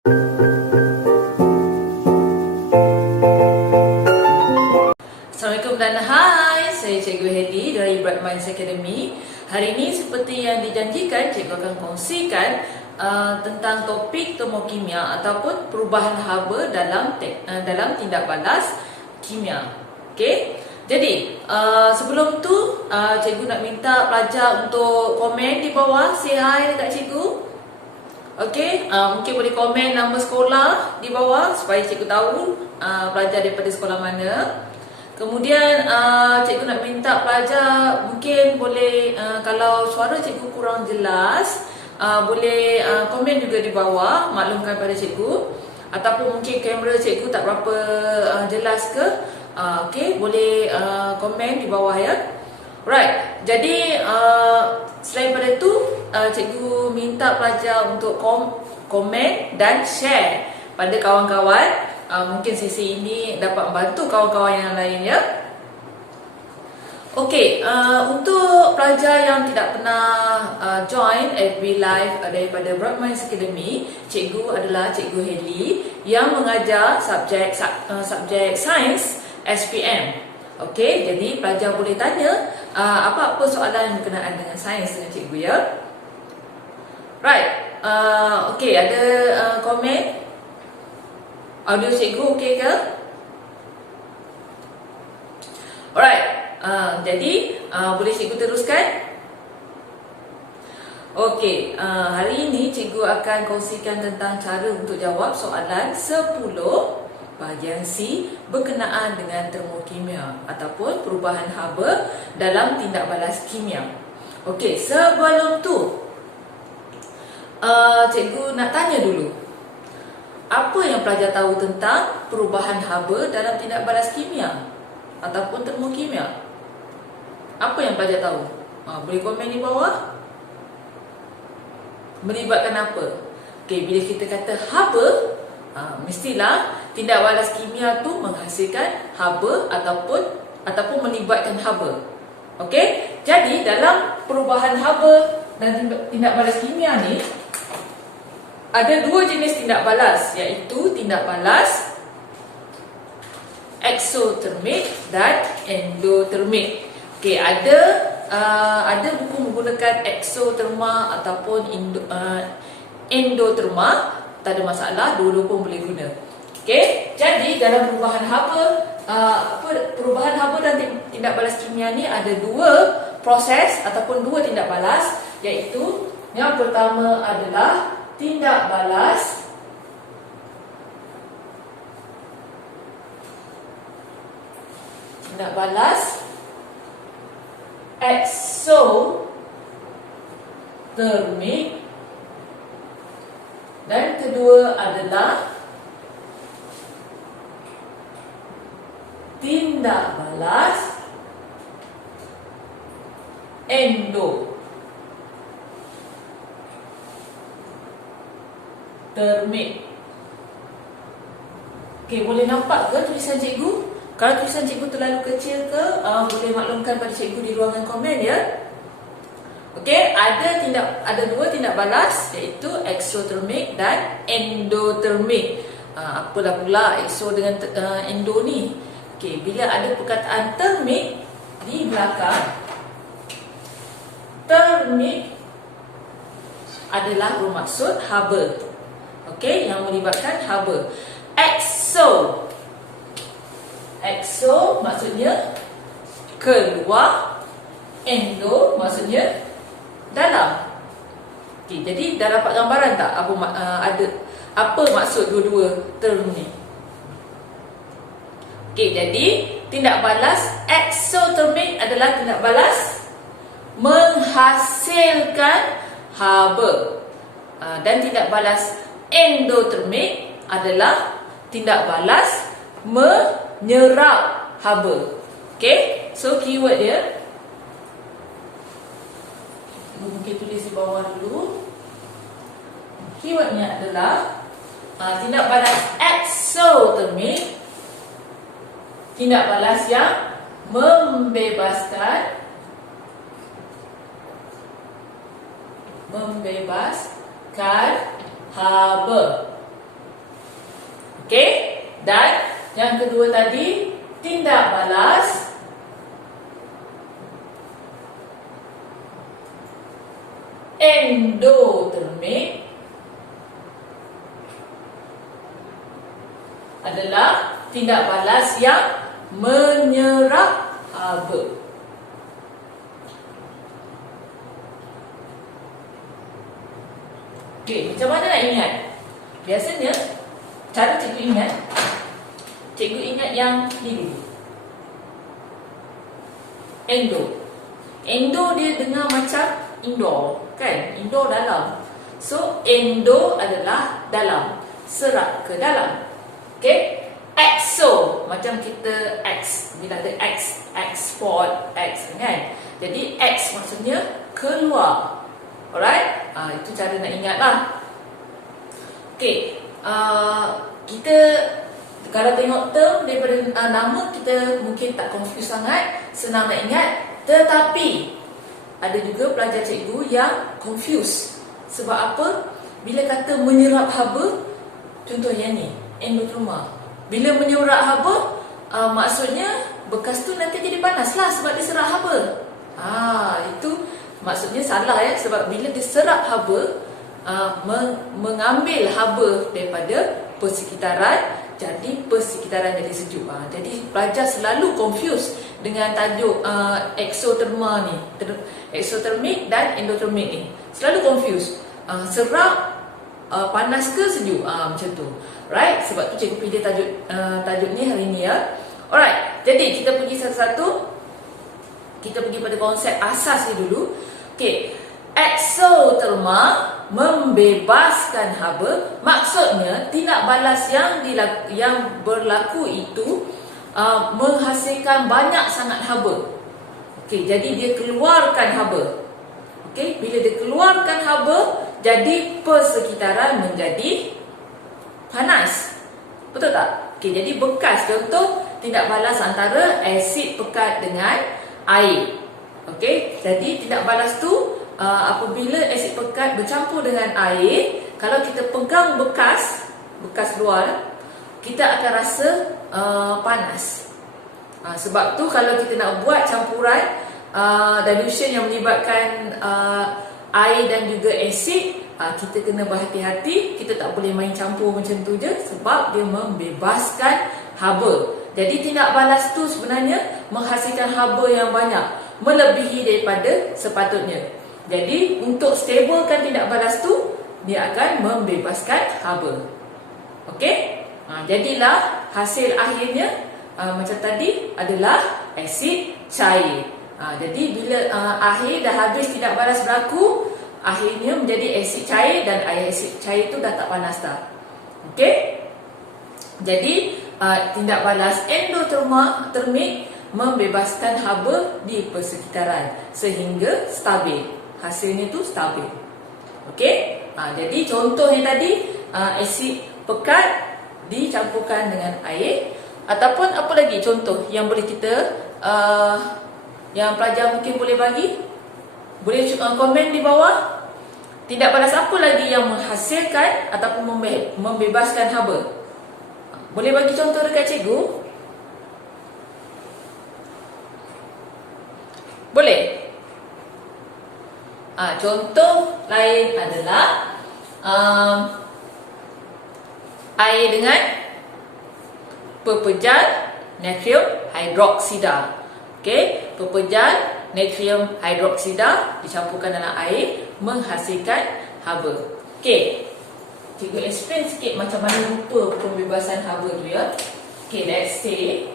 Assalamualaikum dan hai, saya Cikgu Heli dari Bright Minds Academy. Hari ini seperti yang dijanjikan, Cikgu akan kongsikan tentang topik termokimia ataupun perubahan haba dalam tindak balas kimia. Okey. Jadi, sebelum tu Cikgu nak minta pelajar untuk komen di bawah, say hi dekat Cikgu. Okey, mungkin boleh komen nama sekolah di bawah supaya Cikgu tahu pelajar daripada sekolah mana. Kemudian cikgu nak minta pelajar mungkin boleh kalau suara cikgu kurang jelas boleh komen juga di bawah, maklumkan pada cikgu. Ataupun mungkin kamera cikgu tak berapa jelas ke, okey, boleh komen di bawah ya. Right, jadi selain pada itu cikgu minta pelajar untuk komen dan share pada kawan-kawan. Mungkin sesi ini dapat membantu kawan-kawan yang lain ya. Okey, untuk pelajar yang tidak pernah join FB Live daripada Bright Minds Academy, cikgu adalah Cikgu Heli yang mengajar subjek sains SPM. Okey, jadi pelajar boleh tanya apa-apa soalan berkenaan dengan sains dengan cikgu ya. Right, okey, ada komen? Audio cikgu okey ke? Alright, jadi boleh cikgu teruskan? Okey, hari ini cikgu akan kongsikan tentang cara untuk jawab soalan 10 bahagian C berkenaan dengan termokimia ataupun perubahan haba dalam tindak balas kimia. Okey, sebelum tu cikgu nak tanya dulu. Apa yang pelajar tahu tentang perubahan haba dalam tindak balas kimia ataupun termokimia? Apa yang pelajar tahu? Boleh komen di bawah. Melibatkan apa? Okey, bila kita kata haba, mestilah tindak balas kimia tu menghasilkan haba ataupun melibatkan haba. Okey? Jadi dalam perubahan haba dan tindak balas kimia ni ada dua jenis tindak balas, iaitu tindak balas eksotermik dan endotermik. Okey, ada buku menggunakan eksoterma ataupun endoterma, tak ada masalah, dua-dua pun boleh guna. Okey, jadi dalam perubahan haba dan tindak balas kimia ni ada dua proses ataupun dua tindak balas, iaitu yang pertama adalah tindak balas eksotermik dan kedua adalah tindak balas endotermik. Okey, boleh nampak ke tulisan cikgu? Kalau tulisan cikgu terlalu kecil ke, boleh maklumkan pada cikgu di ruangan komen ya. Okey, ada dua tindak balas, iaitu eksotermik dan endotermik. Apalah pula ekso dengan endo ni? Okey, bila ada perkataan termik di belakang, termik adalah bermaksud haba. Okey, yang melibatkan haba. Exo maksudnya keluar, endo maksudnya dalam. Okey, jadi dah dapat gambaran tak apa maksud dua-dua term ni? Okey, jadi tindak balas eksotermik adalah tindak balas menghasilkan haba. Dan tindak balas endotermik adalah tindak balas menyerap haba. Okey, so keyword dia mungkin tulis di bawah dulu. Keywordnya adalah tindak balas eksotermik, tindak balas yang membebaskan haba. Okey? Dan yang kedua tadi, tindak balas endotermik adalah tindak balas yang menyerap haba. Okey, macam mana nak ingat? Biasanya cara cikgu ingat yang ni dulu. Endo dia dengar macam indoor, kan? Indoor dalam. So endo adalah dalam, serap ke dalam. Okey? Exo, macam kita X, bila ada export, X kan? Jadi X maksudnya keluar. Alright? Itu cara nak ingat lah. Okey, kita kalau tengok term daripada nama, kita mungkin tak confuse sangat, senang nak ingat. Tetapi ada juga pelajar cikgu yang confuse. Sebab apa? Bila kata menyerap haba, contohnya ni, endoterma. Bila menyerap haba, maksudnya bekas tu nanti jadi panas lah sebab dia serap haba. Itu maksudnya salah ya. Sebab bila diserap haba, mengambil haba daripada persekitaran, jadi persekitaran jadi sejuk. Jadi pelajar selalu confuse dengan tajuk exotherma ni, exothermic dan endotermic ni. Selalu confuse. Serap panas ke sejuk, macam tu. Right? Sebab tu cikgu pilih tajuk ni hari ni ya. Alright. Jadi kita pergi satu-satu. Kita pergi pada konsep asas ni dulu. Okey. Exotherma membebaskan haba, maksudnya tindak balas yang berlaku itu menghasilkan banyak sangat haba. Okey, jadi dia keluarkan haba. Okey, bila dia keluarkan haba, jadi persekitaran menjadi panas. Betul tak? Okey, jadi bekas, contoh tindak balas antara asid pekat dengan air. Okey, jadi tindak balas tu apabila asid pekat bercampur dengan air, kalau kita pegang bekas luar, kita akan rasa panas. Sebab tu kalau kita nak buat campuran dilution yang melibatkan air dan juga asid, kita kena berhati-hati. Kita tak boleh main campur macam tu je, sebab dia membebaskan haba. Jadi tindak balas tu sebenarnya menghasilkan haba yang banyak, melebihi daripada sepatutnya. Jadi untuk stabilkan tindak balas tu, dia akan membebaskan haba. Okey? Jadilah hasil akhirnya macam tadi adalah asid cair. Jadi bila akhir dah habis tindak balas berlaku, akhirnya menjadi asid cair, dan air asid cair tu dah tak panas dah. Okey? Jadi tindak balas endotermik membebaskan haba di persekitaran sehingga stabil. Hasilnya tu stabil. Okey? Jadi contohnya tadi, asid pekat dicampurkan dengan air. Ataupun apa lagi contoh yang boleh kita yang pelajar mungkin boleh bagi? Boleh komen di bawah. Tindak balas apa lagi yang menghasilkan ataupun membebaskan haba? Boleh bagi contoh dekat cikgu? Boleh? Contoh lain adalah air dengan pepejal natrium hidroksida. Okey, pepejal natrium hidroksida dicampurkan dalam air menghasilkan haba. Okey, cikgu explain sikit macam mana rupa pembebasan haba tu ya. Okey, let's say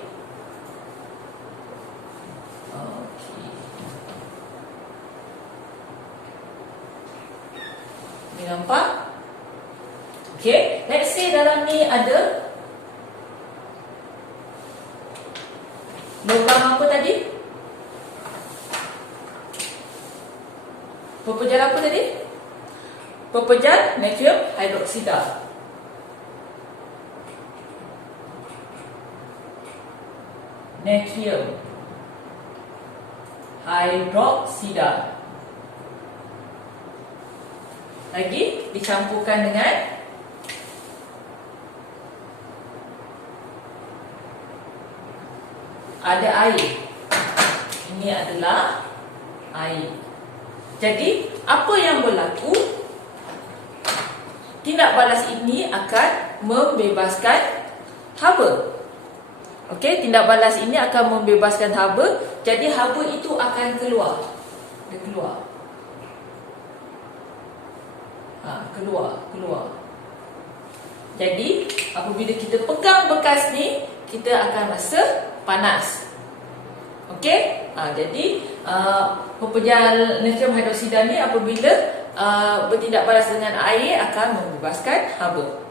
nampak? Okey, let's say dalam ni ada logam apa tadi? Pepejal apa tadi? Pepejal natrium hidroksida. Natrium hidroksida. Lagi dicampurkan dengan ada air. Ini adalah air. Jadi, apa yang berlaku? Tindak balas ini akan membebaskan haba. Okey, tindak balas ini akan membebaskan haba. Jadi, haba itu akan keluar. Dia keluar. Keluar. Jadi, apabila kita pegang bekas ni, kita akan rasa panas. Okey? Jadi, pepejal natrium hidroksida ni apabila bertindak balas dengan air akan membebaskan haba.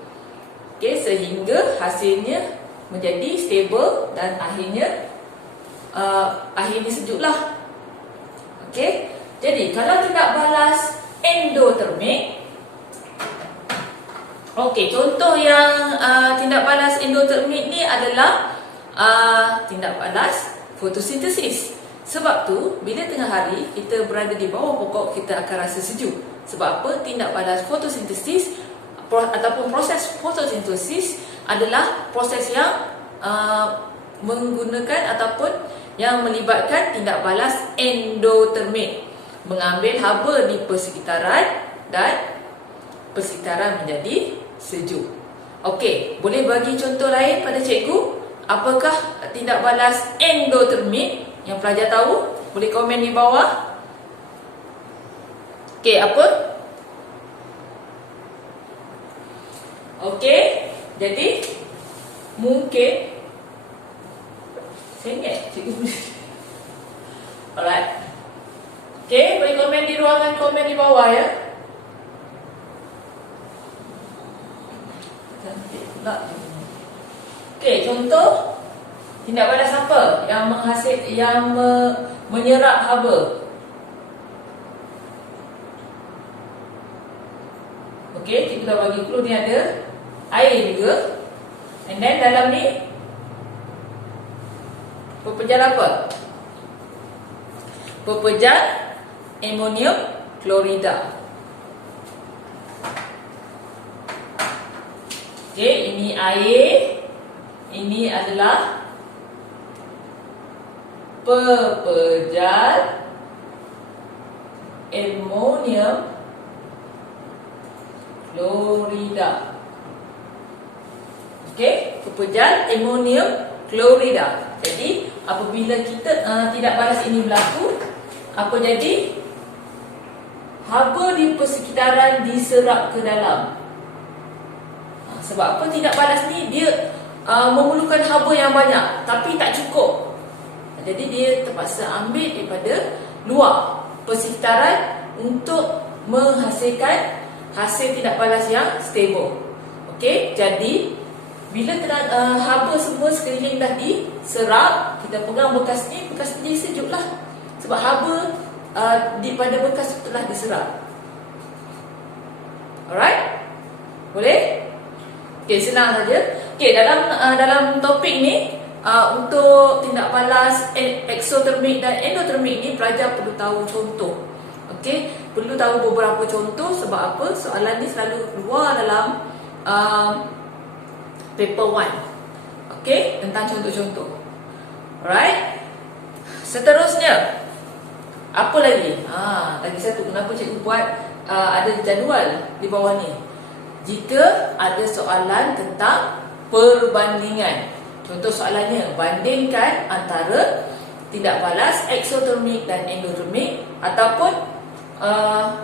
Okey, sehingga hasilnya menjadi stable dan akhirnya sejuklah. Okey? Jadi, kalau tindak balas endotermik, okey, contoh yang tindak balas endotermik ni adalah tindak balas fotosintesis. Sebab tu, bila tengah hari kita berada di bawah pokok, kita akan rasa sejuk. Sebab apa? Tindak balas fotosintesis ataupun proses fotosintesis adalah proses yang menggunakan ataupun yang melibatkan tindak balas endotermik. Mengambil haba di persekitaran dan persekitaran menjadi sejuk. Okey, boleh bagi contoh lain pada cikgu? Apakah tindak balas endotermik yang pelajar tahu? Boleh komen di bawah. Okey, apa? Okey, jadi mungkin saya ingat cikgu. Alright. Okey, boleh komen di ruangan komen di bawah ya. Cantik pula. Okey, contoh tindak balas apa yang menyerap haba? Okey, kita dah bagi clue ni ada air juga. And then dalam ni pepejal apa? Pepejal amonium klorida. Okey, ini air. Ini adalah pepejal amonium klorida. Okey, pepejal amonium klorida. Jadi, apabila kita tindak balas ini berlaku, apa jadi? Haba di persekitaran diserap ke dalam. Sebab apa? Tindak balas ni dia memerlukan haba yang banyak, tapi tak cukup. Jadi dia terpaksa ambil daripada luar persekitaran untuk menghasilkan hasil tindak balas yang stable. Okey, jadi bila haba semua sekeliling dah diserap, kita pegang bekas ni jadi sejuklah. Sebab haba pada bekas telah diserap. Alright? Boleh? Okey, senang saja. Okey, dalam topik ni untuk tindak balas eksotermik dan endotermik ni pelajar perlu tahu contoh. Okey, perlu tahu beberapa contoh. Sebab apa? Soalan ni selalu keluar dalam paper 1. Okey, tentang contoh-contoh. Alright. Seterusnya, apa lagi? Lagi satu. Kenapa cikgu buat ada jadual di bawah ni? Jika ada soalan tentang perbandingan. Contoh soalannya, bandingkan antara tindak balas eksotermik dan endotermik. Ataupun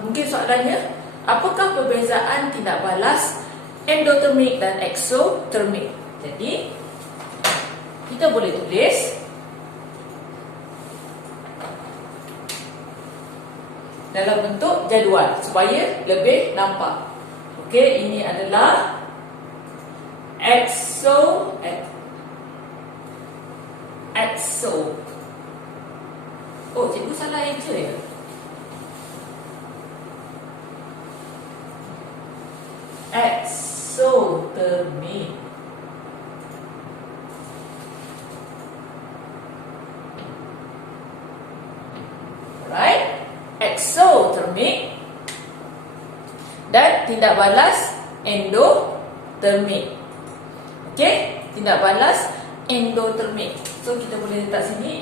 mungkin soalannya, apakah perbezaan tindak balas endotermik dan eksotermik? Jadi, kita boleh tulis dalam bentuk jadual supaya lebih nampak. Okey, ini adalah exo. Oh, cikgu salah enter ya? Exothermic. Right? Exothermic dan tindak balas endotermik. Okey, tindak balas endotermik. So kita boleh letak sini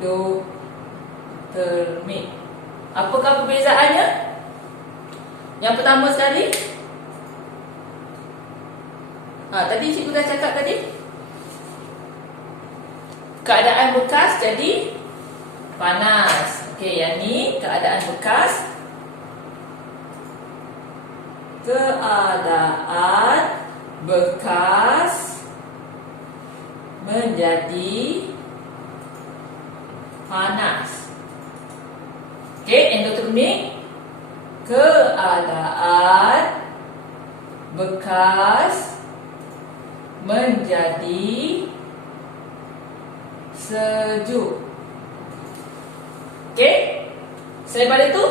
endotermic. Apakah perbezaannya? Yang pertama sekali, tadi cikgu dah cakap tadi, keadaan bekas jadi panas. Okey, yang ni keadaan bekas. Keadaan bekas menjadi panas. Okey, endotermic. Keadaan bekas menjadi sejuk. Okey? Selain daripada itu,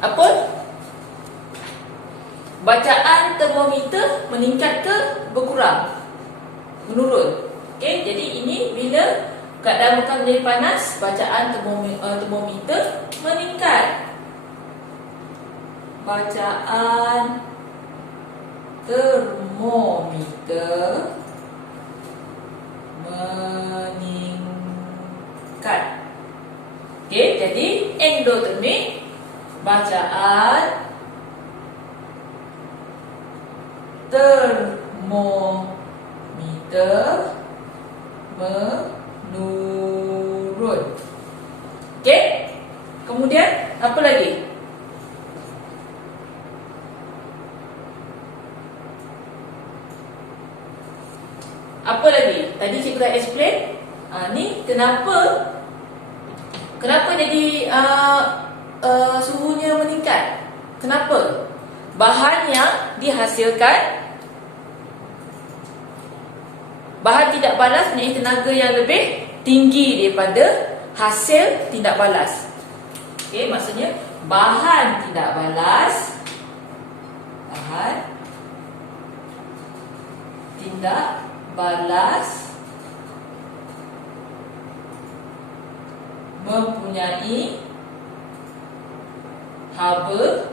apa? Bacaan termometer meningkat ke berkurang? Menurun. Okey, jadi ini bila keadaan bekas menjadi panas, bacaan termometer meningkat. Bacaan termometer meningkat. Okey, jadi endotermic, bacaan termometer menurun. Okey? Kemudian apa lagi? Apa lagi? Tadi cikgu dah explain. Ni kenapa jadi suhunya meningkat? Kenapa? Bahan yang dihasilkan, bahan tidak balas mempunyai tenaga yang lebih tinggi daripada hasil tindak balas. Okey, maksudnya bahan tidak balas, bahan tidak balas mempunyai haba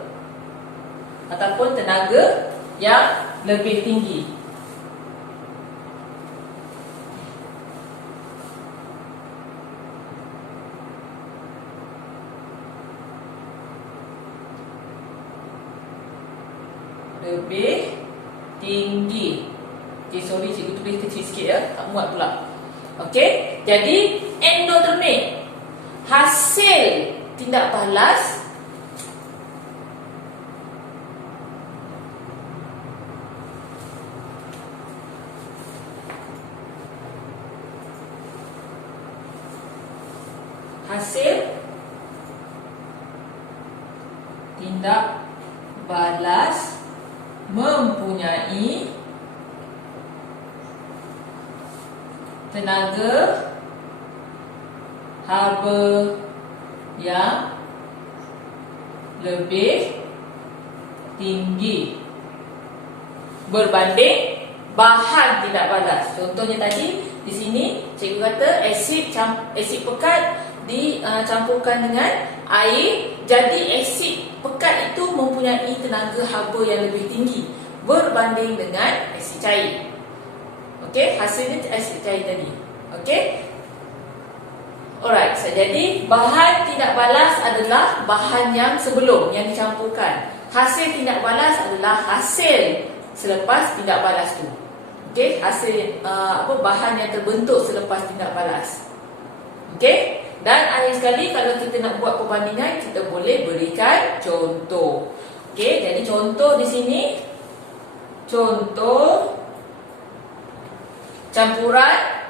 ataupun tenaga yang lebih tinggi. Lebih tinggi. Okay, sorry cikgu tulis kecil sikit ya, tak muat pula. Okey, jadi endotermic, hasil tindak balas tindak balas mempunyai tenaga haba yang lebih tinggi berbanding bahan tidak balas. Contohnya tadi di sini cikgu kata asid pekat dicampurkan dengan air, jadi asid pekat itu mempunyai tenaga haba yang lebih tinggi berbanding dengan asid cair. Okey, hasilnya asid cair tadi. Okey. Alright, jadi bahan tidak balas adalah bahan yang sebelum yang dicampurkan. Hasil tidak balas adalah hasil selepas tidak balas tu. Okey, hasil bahan yang terbentuk selepas tidak balas. Okey? Dan akhir sekali kalau kita nak buat perbandingan, kita boleh berikan contoh. Okey, jadi contoh di sini, contoh campuran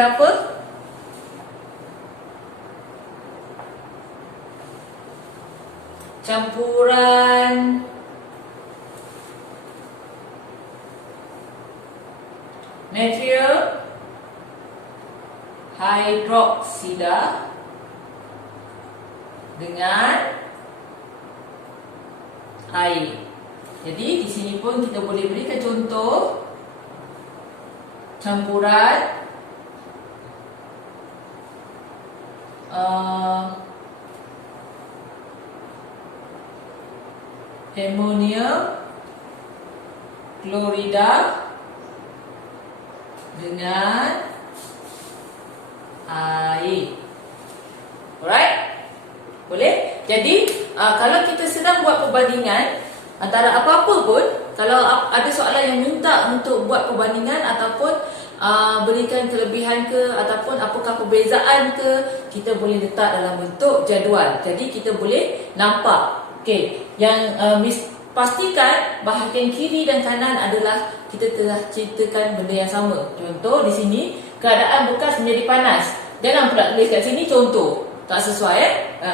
apa? Campuran natrium hidroksida dengan air. Jadi di sini pun kita boleh berikan contoh campuran amonium klorida dengan air. Alright? Boleh? Jadi, kalau kita sedang buat perbandingan antara apa-apa pun, kalau ada soalan yang minta untuk buat perbandingan ataupun berikan kelebihan ke ataupun apakah perbezaan ke, kita boleh letak dalam bentuk jadual. Jadi, kita boleh nampak. Okey, yang pastikan bahagian kiri dan kanan adalah kita telah ceritakan benda yang sama. Contoh di sini, keadaan bekas menjadi panas. Jangan pula tulis kat sini contoh. Tak sesuai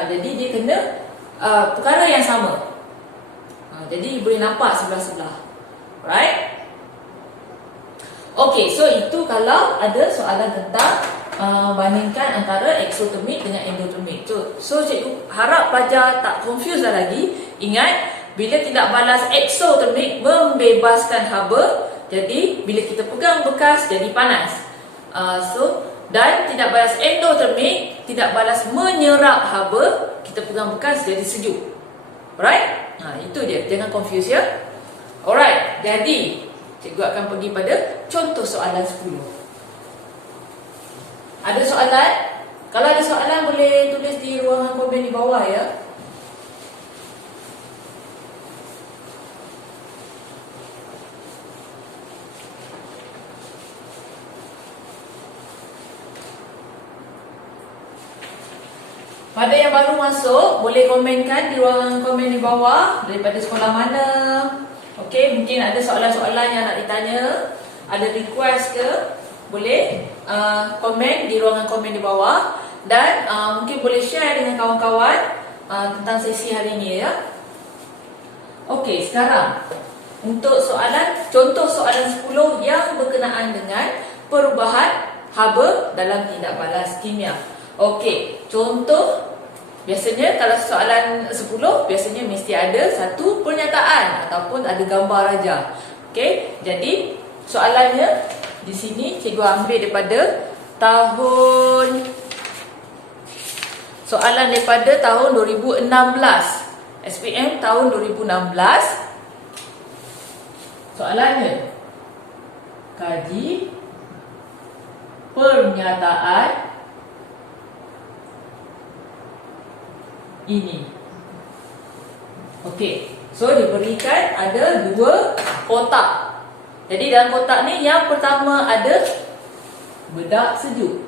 jadi dia kena perkara yang sama. Jadi boleh nampak sebelah-sebelah. Alright? Okey, so itu kalau ada soalan tentang bandingkan antara eksotermik dengan endotermik. So cikgu harap pelajar tak confuse dah lagi. Ingat, bila tidak balas eksotermik membebaskan haba, jadi bila kita pegang bekas jadi panas. Dan tidak balas endotermik, tidak balas menyerap haba, kita pegang bekas jadi sejuk. Alright? Itu dia, jangan confuse ya. Alright, jadi cikgu akan pergi pada contoh soalan 10. Ada soalan? Kalau ada soalan boleh tulis di ruangan komen di bawah ya. Pada yang baru masuk, boleh komenkan di ruangan komen di bawah daripada sekolah mana. Okey, mungkin ada soalan-soalan yang nak ditanya, ada request ke, boleh komen di ruangan komen di bawah. Dan mungkin boleh share dengan kawan-kawan tentang sesi hari ini ya. Okey, sekarang untuk contoh soalan 10 yang berkenaan dengan perubahan haba dalam tindak balas kimia. Okey, contoh biasanya kalau soalan 10 biasanya mesti ada satu pernyataan ataupun ada gambar raja. Okey, jadi soalannya di sini cikgu ambil daripada soalan daripada tahun 2016. SPM tahun 2016. Soalannya, kaji pernyataan ini. Okey, so diberikan ada 2 kotak. Jadi dalam kotak ni yang pertama ada bedak sejuk.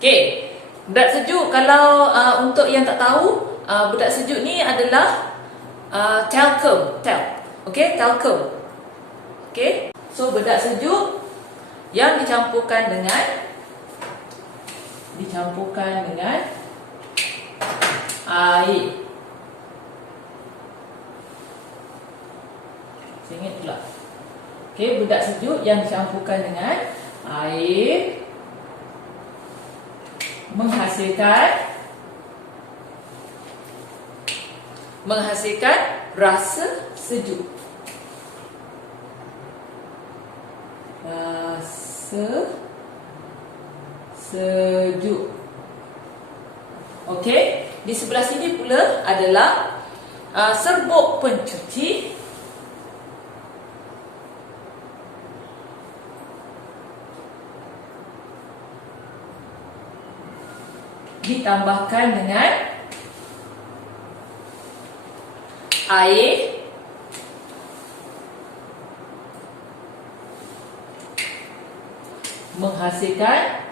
Okey, bedak sejuk kalau untuk yang tak tahu, bedak sejuk ni adalah talcum. Okey, talcum. Okey, so bedak sejuk yang dicampurkan dengan air. Saya ingat pula. Okey, bedak sejuk yang dicampurkan dengan air menghasilkan rasa sejuk. Okey, di sebelah sini pula adalah serbuk pencuci ditambahkan dengan air menghasilkan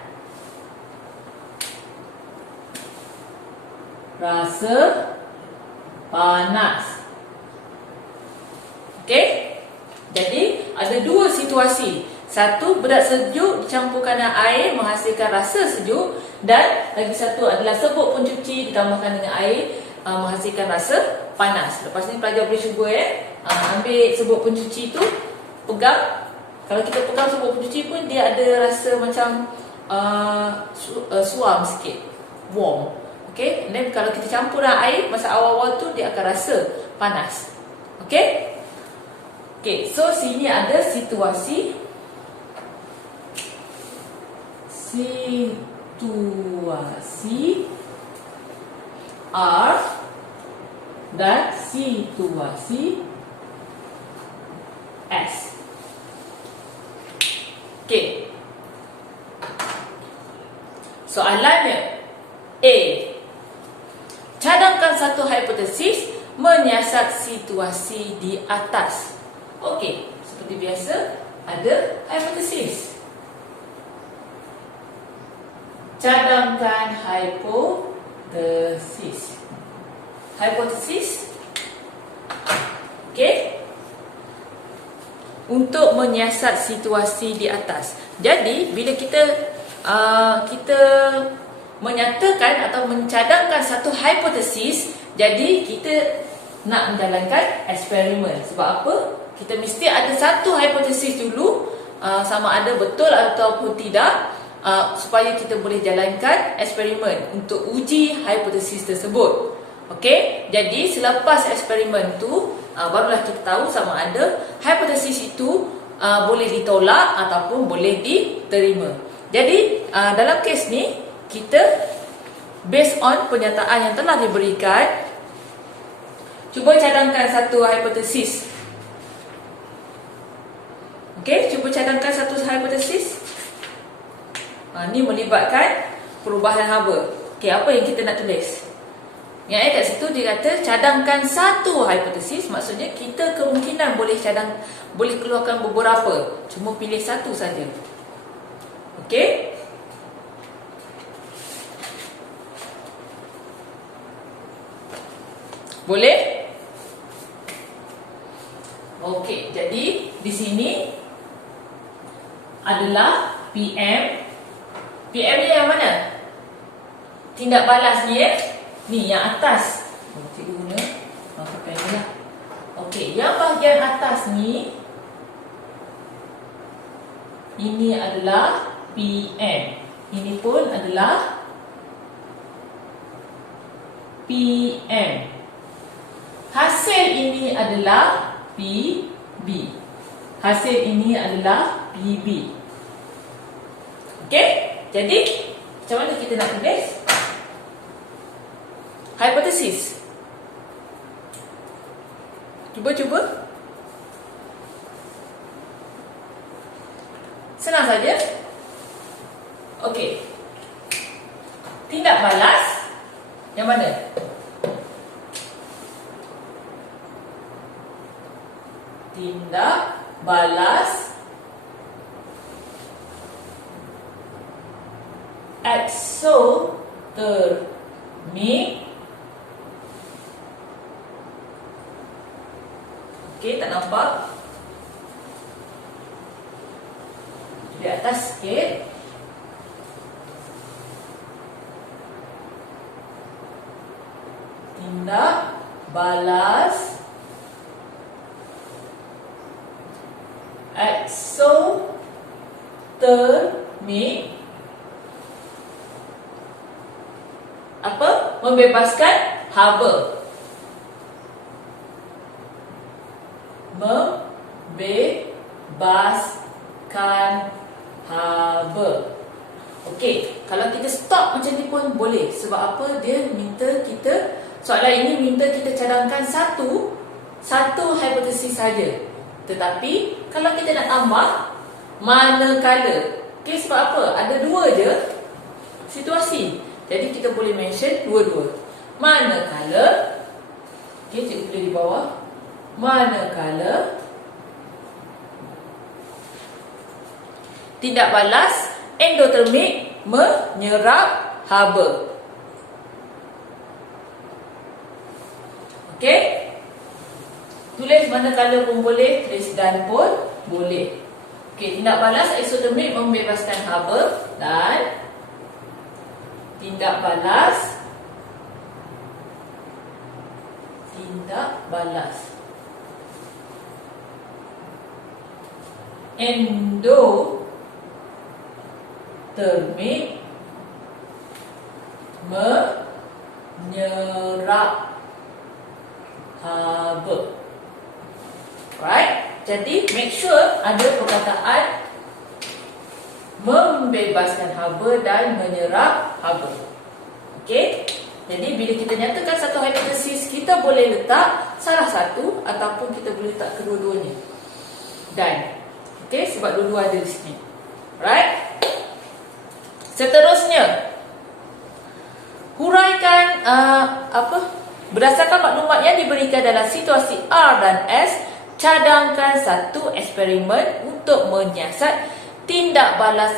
rasa panas. Okey? Jadi ada 2 situasi. Satu, bedak sejuk dicampurkan dengan air menghasilkan rasa sejuk, dan lagi satu adalah serbuk pencuci ditambahkan dengan air menghasilkan rasa panas. Lepas ni pelajar boleh cuba ambil serbuk pencuci tu, pegang. Kalau kita pegang serbuk pencuci pun dia ada rasa macam suam sikit, warm. Okey, dan kalau kita campur dengan air masa awal-awal tu dia akan rasa panas. Okey? Okey, so sini ada situasi R dan situasi S. Okey. Soalannya A. Cadangkan satu hipotesis menyiasat situasi di atas. Okey, seperti biasa ada hipotesis. Cadangkan hipotesis. Hipotesis. Okey. Untuk menyiasat situasi di atas. Jadi, bila kita menyatakan atau mencadangkan satu hipotesis, jadi kita nak menjalankan eksperimen. Sebab apa? Kita mesti ada satu hipotesis dulu, sama ada betul ataupun tidak, supaya kita boleh jalankan eksperimen untuk uji hipotesis tersebut. Okey, jadi selepas eksperimen tu barulah kita tahu sama ada hipotesis itu boleh ditolak ataupun boleh diterima. Jadi dalam kes ni kita based on pernyataan yang telah diberikan, cuba cadangkan satu hipotesis. Okey, cuba cadangkan satu hipotesis. Ni melibatkan perubahan haba. Okey, apa yang kita nak tulis? Yang kat situ dia kata cadangkan satu hipotesis, maksudnya kita kemungkinan boleh keluarkan beberapa, cuma pilih satu saja. Okey? Boleh? Okey, jadi di sini adalah PM. PM ni yang mana? Tindak balas ni Ni yang atas. Cikgu guna pakai ni lah. Okey, yang bahagian atas ni, ini adalah PM. Ini pun adalah PM. Hasil ini adalah PB. Hasil ini adalah PB. Okey? Jadi, macam mana kita nak tulis? Hipotesis. Cuba. Senang saja. Okey. Tindak balas yang mana? Tindak balas eksotermik. Okey, tak nampak? Di atas sikit. Tindak balas eksotermik. Apa? Membebaskan haba. Membebaskan haba. Okey, kalau kita stop macam ni pun boleh. Sebab apa? Dia minta kita, soalan ini minta kita cadangkan satu hipotesis saja. Tetapi kalau kita nak tambah, manakala. Okey, sebab apa? Ada dua je situasi. Jadi kita boleh mention dua-dua. Manakala, okey, cikgu tulis di bawah. Manakala tindak balas endotermik menyerap haba. Okey? Tulis manakala pun boleh, tulis dan pun boleh. Okey, tindak balas eksotermik membebaskan haba dan tindak balas endotermik menyerap haba. Right? Jadi make sure ada perkataan membebaskan haba dan menyerap haba. Okey? Jadi bila kita nyatakan satu hipotesis, kita boleh letak salah satu ataupun kita boleh letak kedua-duanya. Dan okey, sebab dua-dua ada di sini. Right? Seterusnya, huraikan berdasarkan maklumat yang diberikan dalam situasi R dan S, cadangkan satu eksperimen untuk menyiasat tindak balas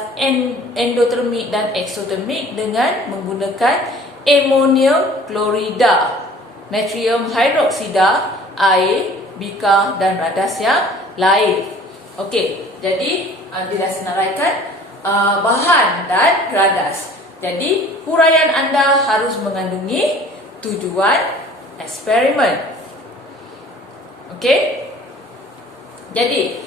endotermik dan eksotermik dengan menggunakan amonium klorida, natrium hidroksida, air, bika dan radas yang lain. Okey, jadi dia dah senaraikan bahan dan radas. Jadi huraian anda harus mengandungi tujuan eksperimen. Okey. Jadi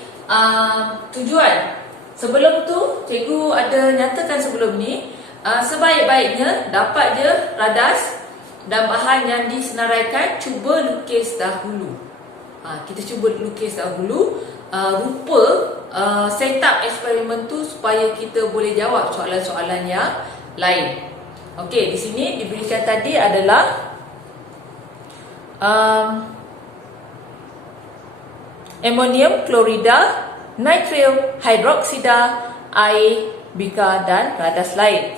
tujuan. Sebelum tu cikgu ada nyatakan sebelum ni, sebaik-baiknya dapat je radas dan bahan yang disenaraikan, cuba lukis dahulu. Kita cuba lukis dahulu rupa setup eksperimen tu supaya kita boleh jawab soalan-soalan yang lain. Okey, di sini diberikan tadi adalah amonium klorida, natrium hidroksida, air, bika dan radas lain.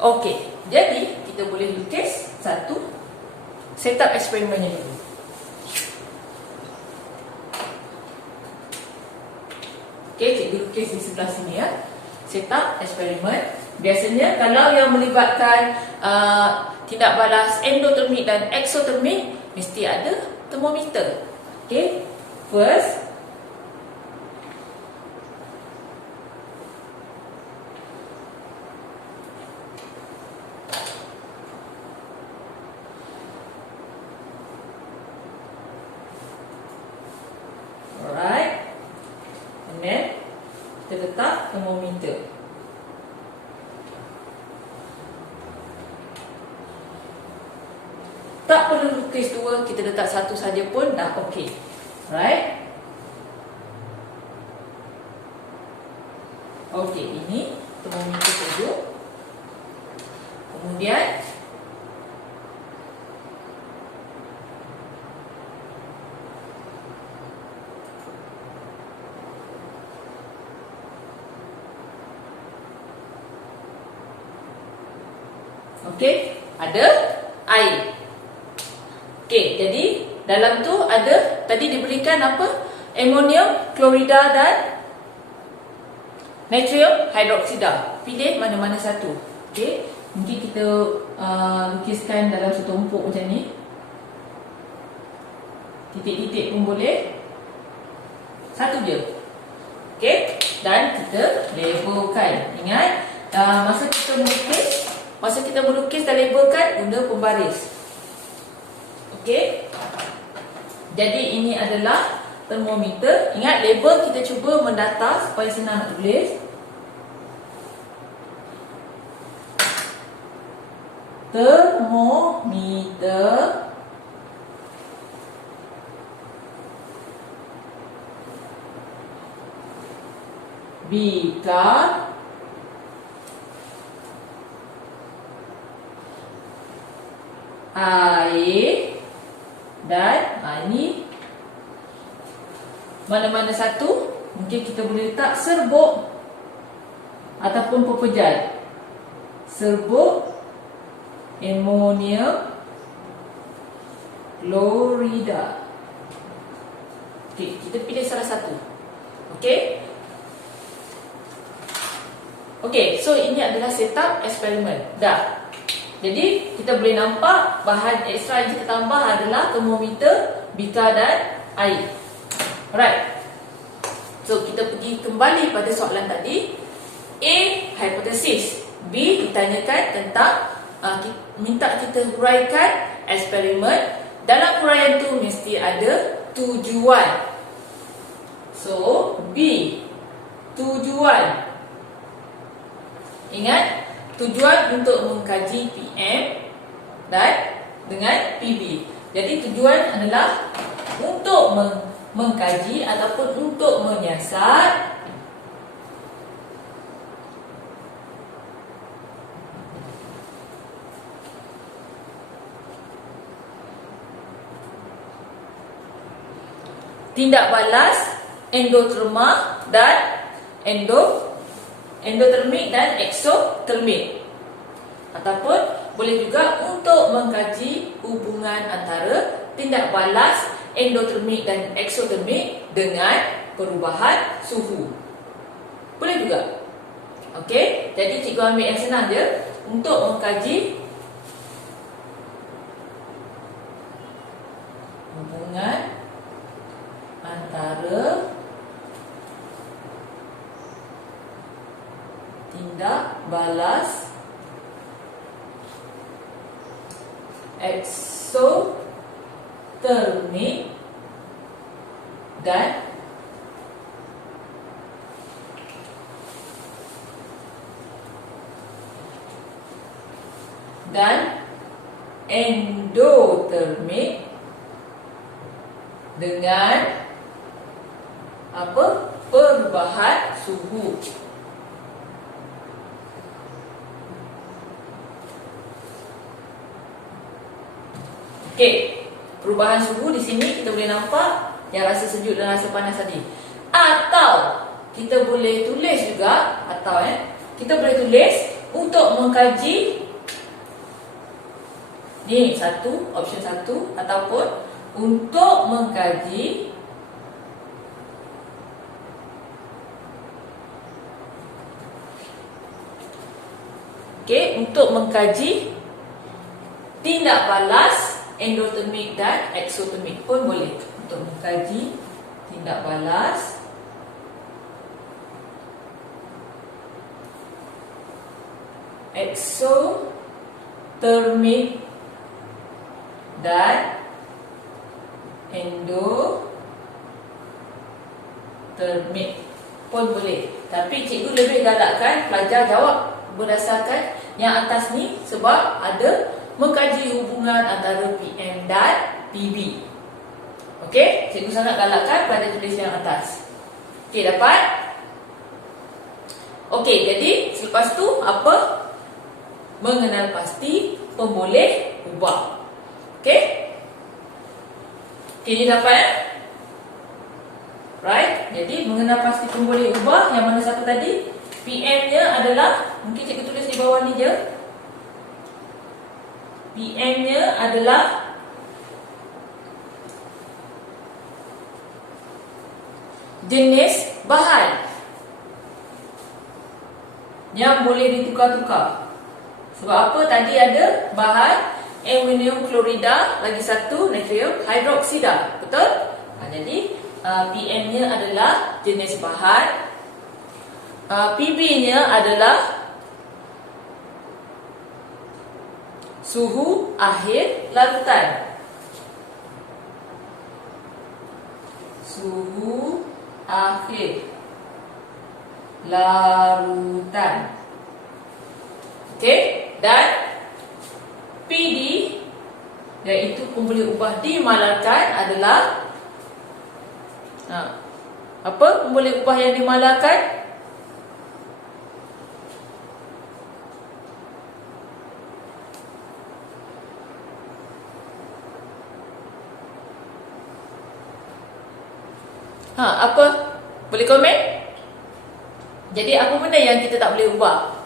Okey, jadi kita boleh lukis satu setup eksperimennya dulu. Okey, cikgu lukis di sebelah sini ya. Setup eksperimen. Biasanya kalau yang melibatkan tindak balas endotermik dan eksotermik, mesti ada termometer. Okey, first kita letak termometer. Tak perlu lukis dua, kita letak satu saja pun dah okey. Right? Okey, ini termometer sejuk. Kemudian okey, ada air. Okey, jadi dalam tu ada tadi diberikan apa? Amonium klorida dan natrium hidroksida. Pilih mana-mana satu. Okey, mungkin kita lukiskan dalam setumpuk macam ni. Titik-titik pun boleh. Satu je. Okey, dan kita labelkan. Ingat, masa kita melukis dan labelkan, guna pembaris. Okey. Jadi ini adalah termometer. Ingat, label kita cuba mendata supaya senang nak tulis. Termometer bika air dan ini mana-mana satu. Mungkin kita boleh letak serbuk ataupun pepejal. Serbuk amonium klorida. Okey, kita pilih salah satu. Okey. Okey, so ini adalah setup eksperimen. Dah. Jadi kita boleh nampak bahan ekstra yang kita tambah adalah termometer, bika dan air. Alright. So kita pergi kembali pada soalan tadi. A, hipotesis. B, ditanyakan tentang minta kita huraikan eksperimen. Dalam huraian tu mesti ada tujuan. So B, tujuan. Ingat, tujuan untuk mengkaji PM dan dengan PB. Jadi tujuan adalah untuk mengkaji ataupun untuk menyiasat tindak balas endoterma dan endotermik dan eksotermik. Ataupun boleh juga untuk mengkaji hubungan antara tindak balas endotermik dan eksotermik dengan perubahan suhu. Boleh juga. Okey, jadi cikgu ambil yang senang je untuk mengkaji hubungan antara tindak balas eksotermik dan endotermik dengan apa? Perubahan suhu. Okey, perubahan suhu di sini kita boleh nampak yang rasa sejuk dan rasa panas tadi. Atau kita boleh tulis juga, kita boleh tulis untuk mengkaji ni option 1, ataupun untuk mengkaji untuk mengkaji tindak balas endotermik dan eksotermik pun boleh. Untuk mengkaji tindak balas eksotermik dan endotermik pun boleh. Tapi cikgu lebih galakkan pelajar jawab berdasarkan yang atas ni, sebab ada mengkaji hubungan antara PM dan PB. Okey, cikgu sangat galakkan pada tulis yang atas. Okey, dapat? Okey, jadi selepas tu apa? Mengenal pasti pemboleh ubah. Okey? Okey, ni dapat right? Jadi mengenal pasti pemboleh ubah yang mana satu tadi? PM-nya adalah, mungkin cikgu tulis di bawah ni je. PM-nya adalah jenis bahan yang boleh ditukar-tukar. Sebab apa? Tadi ada bahan aluminium klorida, lagi satu natrium hidroksida. Betul? Jadi PM-nya adalah jenis bahan, PB-nya adalah suhu akhir larutan. Suhu akhir larutan. Okey, dan PD iaitu pemboleh ubah dimalarkan adalah apa pemboleh ubah yang dimalarkan? Apa? Boleh komen? Jadi apa benda yang kita tak boleh ubah?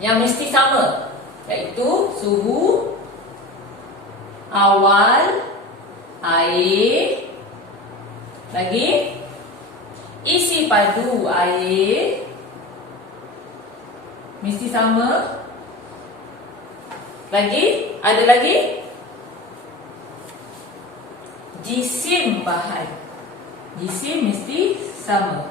Yang mesti sama, iaitu suhu awal air, lagi isi padu air mesti sama. Lagi, ada lagi jisim bahan. Jisim mesti sama.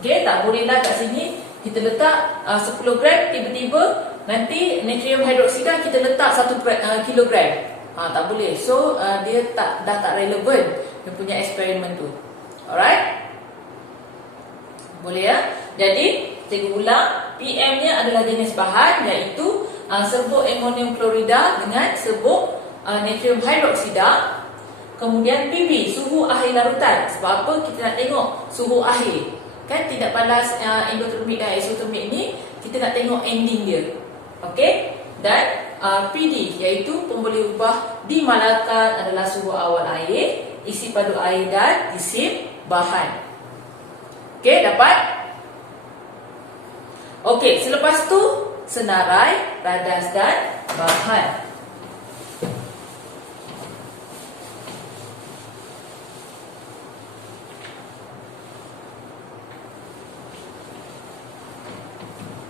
Okey, tak bolehlah kat sini kita letak 10 gram, tiba-tiba nanti natrium hidroksida kita letak 1 kilogram. Tak boleh. So dia dah tak relevan dia punya eksperimen tu. Alright? Boleh ya? Jadi cikgu ulang, PM-nya adalah jenis bahan, iaitu serbuk amonium klorida dengan serbuk natrium hidroksida. Kemudian PB, suhu akhir larutan. Sebab apa? Kita nak tengok suhu akhir. Kan tindak balas endotermik dan eksotermik ni kita nak tengok ending dia. Okey? Dan PD iaitu pemboleh ubah dimalakan adalah suhu awal air, isi padu air dan isim bahan. Okey, dapat? Okey, selepas tu senarai, radas dan bahan.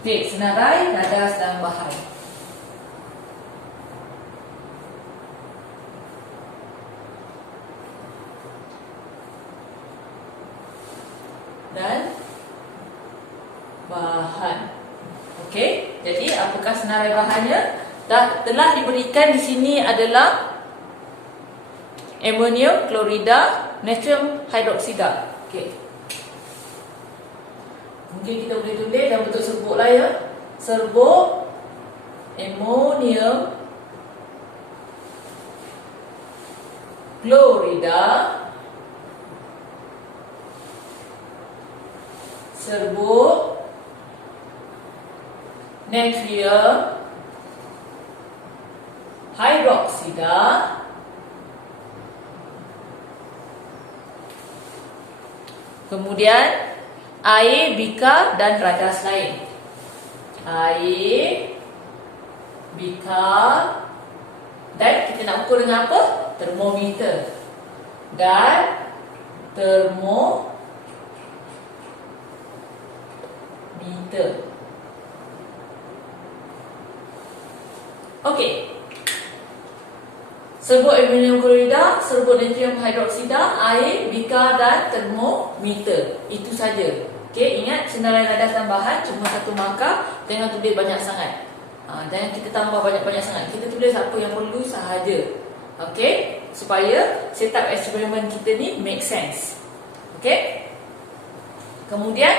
Okey, senarai, radas dan bahan. Dan bahan. Okey, jadi apakah senarai bahannya? Telah diberikan di sini adalah amonium klorida, natrium hidroksida. Okey. Mungkin kita boleh tulis dalam bentuk serbuk lah ya. Serbuk amonium klorida, serbuk natrium hidroksida, kemudian air, bika dan radas lain. Air, bika, dan kita nak ukur dengan apa? Termometer. Dan termometer. Okey. Serbuk amonium klorida, serbuk natrium hidroksida, air, bika dan termometer. Itu saja. Okey, ingat senarai, radas dan bahan cuma satu markah, jangan tulis banyak sangat. Jangan kita tambah banyak-banyak sangat. Kita tulis apa yang perlu sahaja. Okey, supaya setup eksperimen kita ni make sense. Okey. Kemudian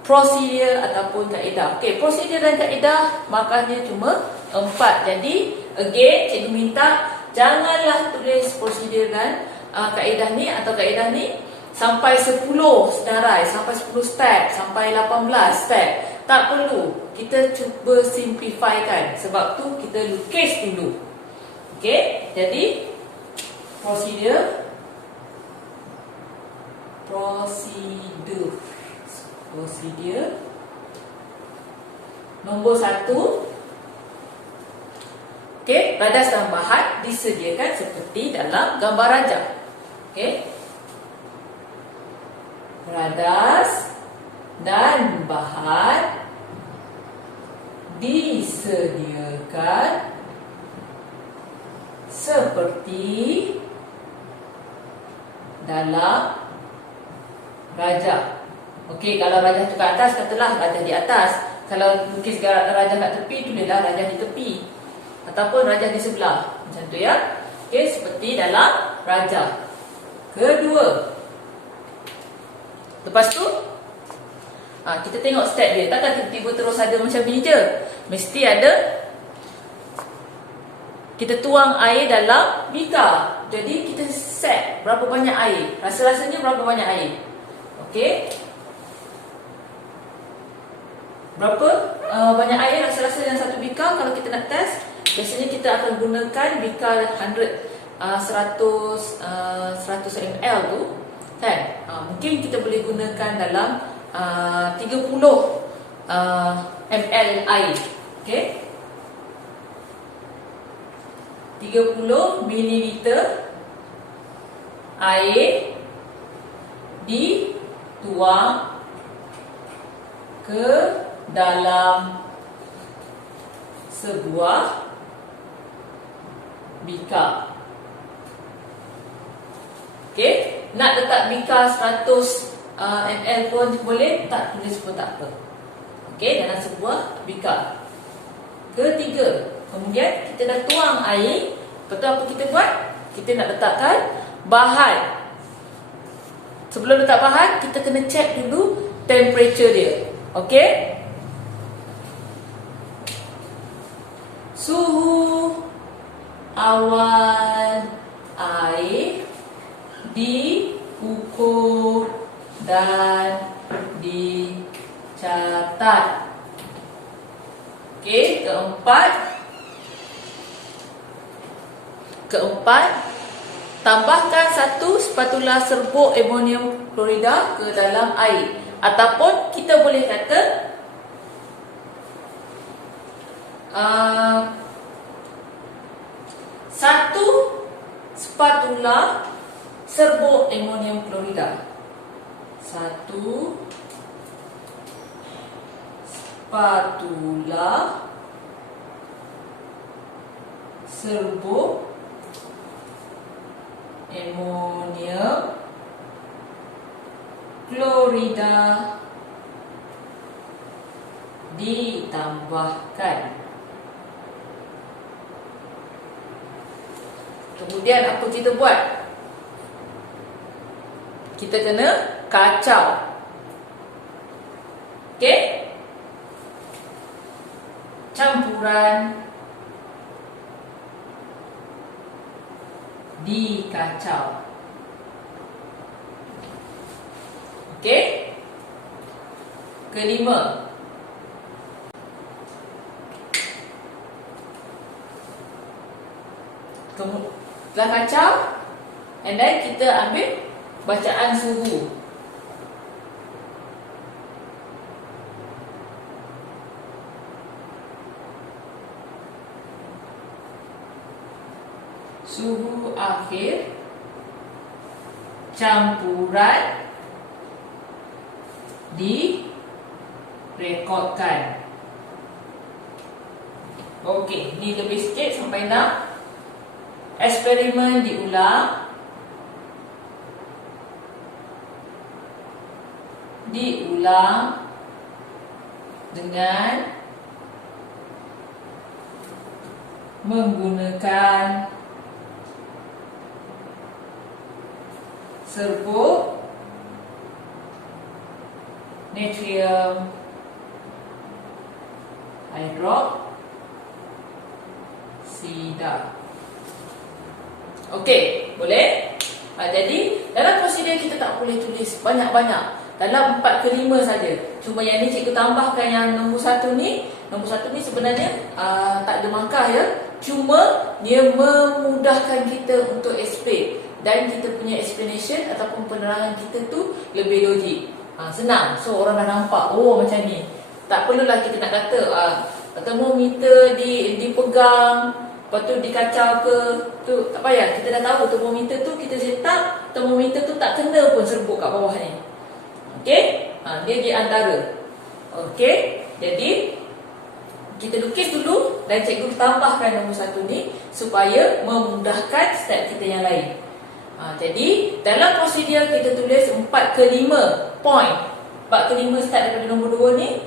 prosedur ataupun kaedah. Okey, prosedur dan kaedah markahnya cuma 4. Jadi again, cikgu minta janganlah tulis prosedur dan kaedah ni atau kaedah ni sampai 10 senarai, sampai 10 step, sampai 18 step. Tak perlu. Kita cuba simplifykan. Sebab tu kita lukis dulu. Okey, jadi prosedur nombor 1. Okey, radas dan bahan disediakan seperti dalam gambar rajah. Okey. Radas dan bahan disediakan seperti dalam rajah. Okey, kalau rajah tu ke atas, katalah rajah di atas. Kalau lukis rajah kat tepi, tulislah rajah di tepi. Ataupun rajah di sebelah. Macam tu ya. Okey, seperti dalam rajah. Kedua. Lepas tu kita tengok step dia. Takkan tiba-tiba terus ada macam ni je. Mesti ada. Kita tuang air dalam bika. Jadi kita set berapa banyak air. Rasa-rasanya berapa banyak air. Okey. Berapa banyak air rasa-rasa dalam satu bika. Kalau kita nak test, biasanya kita akan gunakan bika 100 ml tu. Kan? Mungkin kita boleh gunakan dalam 30 ml air. Okey. 30 mililiter air dituang ke dalam sebuah bika. Okey. Nak letak bika 100 ml pun boleh, tak tulis pun tak apa. Okey, dalam sebuah bika. Ketiga, kemudian kita dah tuang air. Lepas tu apa kita buat? Kita nak letakkan bahan. Sebelum letak bahan, kita kena check dulu temperature dia. Okey? Suhu awal air diukur dan dicatat. Okey, keempat, Keempat, tambahkan 1 spatula serbuk amonium klorida ke dalam air. Ataupun kita boleh kata 1 spatula serbuk amonium klorida. 1 spatula serbuk amonium klorida ditambahkan. Kemudian apa kita buat? Kita kena kacau. Okey? Campuran dikacau. Okey? Kelima, setelah kacau, and then kita ambil bacaan suhu. Suhu akhir campuran direkodkan. Okey, ni lebih sikit sampai 6. Eksperimen diulang. Dengan menggunakan serbuk natrium hidroksida. Okey, boleh? Jadi dalam prosedur kita tak boleh tulis banyak-banyak. Dalam 4 ke 5 saja. Cuma yang ni cikgu tambahkan yang nombor 1 ni. Nombor 1 ni sebenarnya tak ada markah ya. Cuma dia memudahkan kita untuk explain. Dan kita punya explanation ataupun penerangan kita tu lebih logik. Senang. So orang dah nampak, oh macam ni. Tak perlulah kita nak kata termometer dipegang, lepas tu dikacau ke, tu tak payah. Kita dah tahu termometer tu kita set up, termometer tu tak kena pun serbuk kat bawah ni. Okey? Dia di antara. Okey? Jadi kita lukis dulu dan cikgu tambahkan nombor 1 ni supaya memudahkan step kita yang lain. Jadi dalam prosedur kita tulis 4 ke 5 point. 4 ke 5 start daripada nombor 2 ni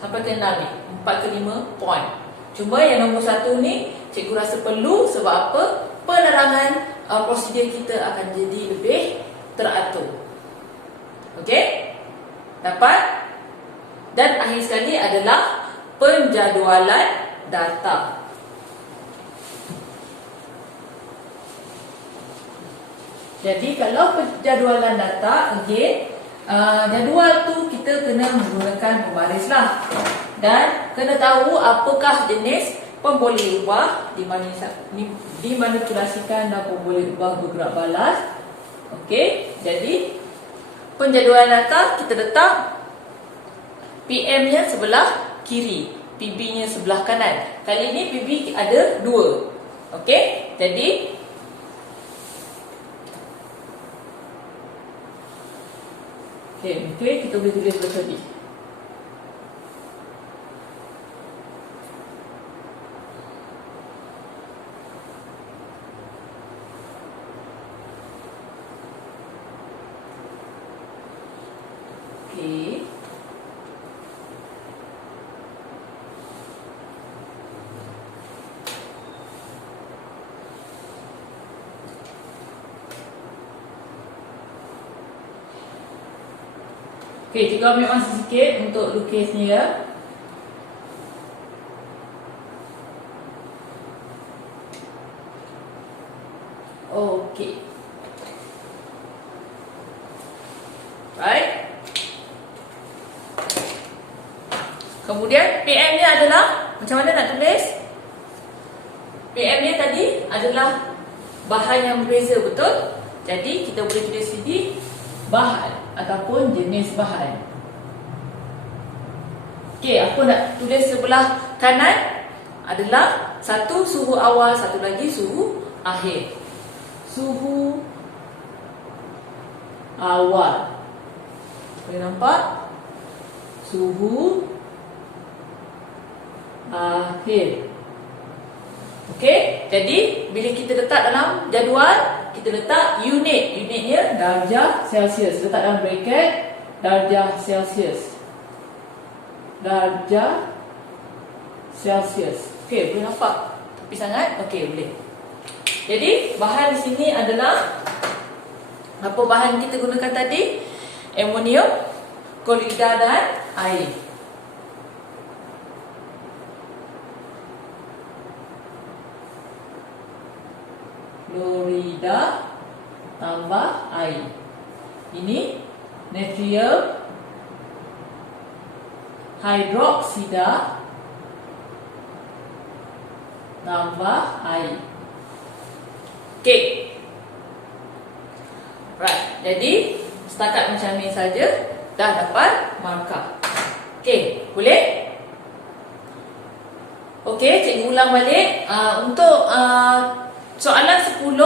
sampai ke 6 ni. 4 ke 5 point. Cuma yang nombor 1 ni cikgu rasa perlu sebab apa? Penerangan prosedur kita akan jadi lebih teratur. Okey? Dapat? Dan akhir sekali adalah penjadualan data. Jadi kalau penjadualan data, again, jadual tu kita kena menggunakan pembaris lah. Dan kena tahu apakah jenis pemboleh ubah dimanipulasikan dan pemboleh ubah bergerak balas. Okey, jadi penjadualan data kita letak PM-nya sebelah kiri, PB-nya sebelah kanan. Kali ni PB ada 2. Okey, jadi kita boleh tulis betul ni. Okey. Okey, cikgu ambil masa sikit untuk lukisnya ya. Okey. Right. Kemudian PM-nya adalah macam mana nak tulis? PM-nya tadi adalah bahan yang berbeza, betul? Jadi kita boleh tulis sini bahan ataupun jenis bahan. Okey, apa nak tulis sebelah kanan adalah satu suhu awal, satu lagi suhu akhir. Suhu awal. Boleh nampak? Suhu akhir. Okey, jadi bila kita letak dalam jadual, kita letak unit. Unitnya darjah Celsius. Letak dalam bracket darjah Celsius. Darjah Celsius. Okey, boleh nampak? Tepi sangat? Okey, boleh. Jadi, bahan di sini adalah apa bahan kita gunakan tadi? Amonium, klorida dan air. Klorida tambah air. Ini natrium hidroksida tambah air. Okey. Right. Jadi setakat macam ni saja dah dapat markah. Okey, boleh? Okey, cikgu ulang balik. Untuk soalan 10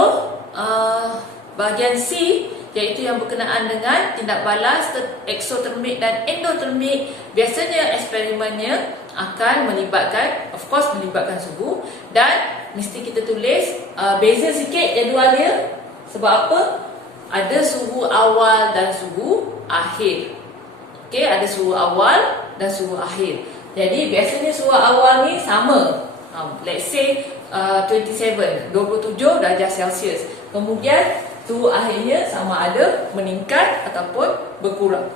bahagian C, iaitu yang berkenaan dengan tindak balas eksotermik dan endotermik, biasanya eksperimennya akan melibatkan, of course melibatkan suhu, dan mesti kita tulis beza sikit jadualnya. Sebab apa? Ada suhu awal dan suhu akhir. Okey, ada suhu awal dan suhu akhir. Jadi biasanya suhu awal ni sama. Let's say 27 darjah Celsius. Kemudian suhu akhirnya sama ada meningkat ataupun berkurang.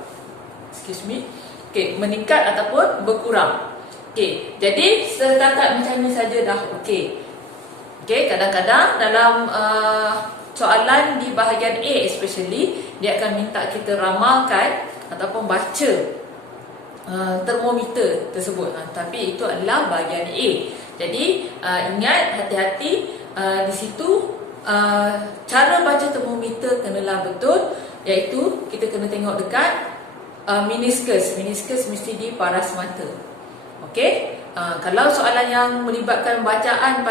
Excuse me. Okey, meningkat ataupun berkurang. Okey, jadi setakat macam ni saja dah okey. Okey, kadang-kadang dalam soalan di bahagian A especially, dia akan minta kita ramalkan ataupun baca termometer tersebut. Tapi itu adalah bahagian A. Jadi ingat, hati-hati di situ cara baca termometer kenalah betul, iaitu kita kena tengok dekat meniscus. Meniscus mesti diparas mata. Okey, kalau soalan yang melibatkan bacaan,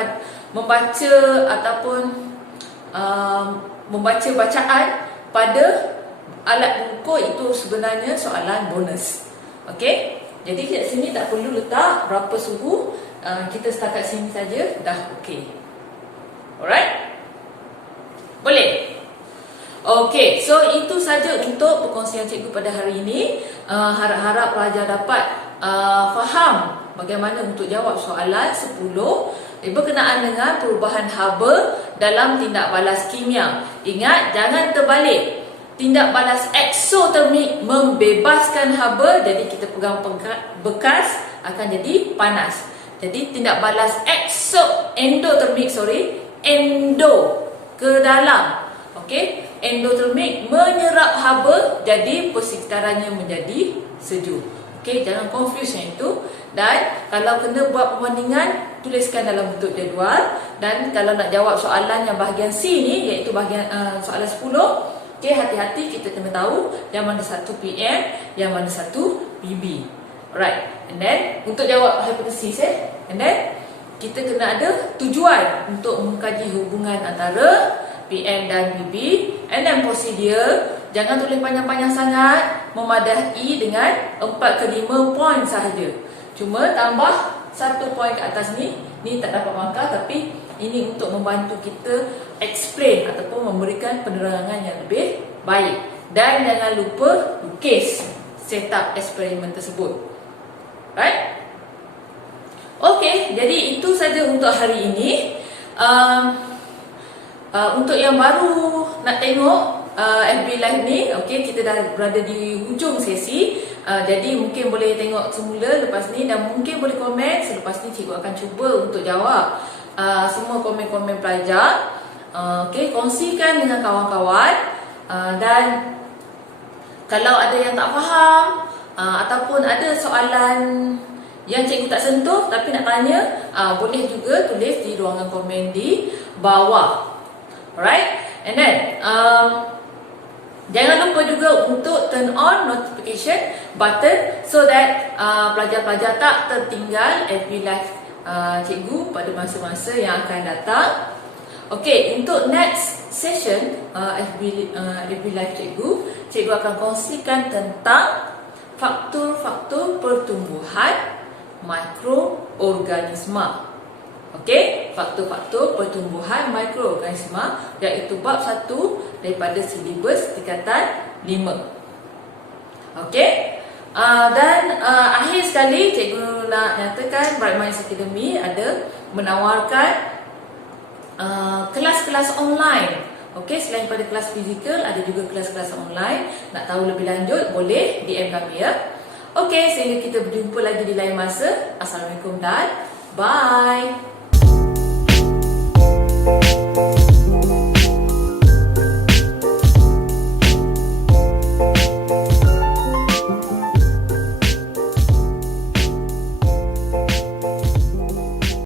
membaca ataupun membaca bacaan pada alat ukur, itu sebenarnya soalan bonus. Okey, jadi kat sini tak perlu letak berapa suhu, kita setakat sini saja dah okey. Alright? Boleh? Okey, so itu saja untuk perkongsian cikgu pada hari ini. Harap-harap pelajar dapat faham bagaimana untuk jawab soalan 10 berkenaan dengan perubahan haba dalam tindak balas kimia. Ingat, jangan terbalik. Tindak balas eksotermik membebaskan haba, jadi kita pegang bekas akan jadi panas. Jadi tindak balas endotermik, endo ke dalam. Okey, endotermik menyerap haba, jadi persekitarannya menjadi sejuk. Okey, jangan confuse yang itu. Dan kalau kena buat perbandingan, tuliskan dalam bentuk jadual. Dan kalau nak jawab soalan yang bahagian C ni, iaitu bahagian soalan 10, okey, hati-hati, kita kena tahu yang mana satu PM, yang mana satu PB. Alright. And then untuk jawab hipotesis, and then kita kena ada tujuan untuk mengkaji hubungan antara PM dan PB. And then prosedur, jangan tulis panjang-panjang sangat, memadai dengan 4 ke 5 poin sahaja. Cuma tambah 1 poin ke atas ni tak dapat markah, tapi ini untuk membantu kita explain ataupun memberikan penerangan yang lebih baik. Dan jangan lupa lukis setup eksperimen tersebut. Right? Okey, jadi itu saja untuk hari ini. Untuk yang baru nak tengok FB Live ni, okey, kita dah berada di hujung sesi. Jadi mungkin boleh tengok semula lepas ni, dan mungkin boleh komen. Selepas ni cikgu akan cuba untuk jawab semua komen-komen pelajar. Okey, kongsikan dengan kawan-kawan. Dan kalau ada yang tak faham ataupun ada soalan yang cikgu tak sentuh tapi nak tanya, boleh juga tulis di ruangan komen di bawah. Alright, and then jangan lupa juga untuk turn on notification button so that pelajar-pelajar tak tertinggal FB Live cikgu pada masa-masa yang akan datang. Okay, untuk next session FB Live cikgu akan kongsikan tentang faktor-faktor pertumbuhan mikroorganisma. Okey, faktor-faktor pertumbuhan mikroorganisma, iaitu bab 1 daripada silibus tingkatan 5. Okey. Dan akhir sekali cikgu nak nyatakan Bright Minds Academy ada menawarkan kelas-kelas online. Okey, selain pada kelas fizikal ada juga kelas-kelas online. Nak tahu lebih lanjut boleh DM kami ya. Okey, sehingga kita berjumpa lagi di lain masa. Assalamualaikum dan bye.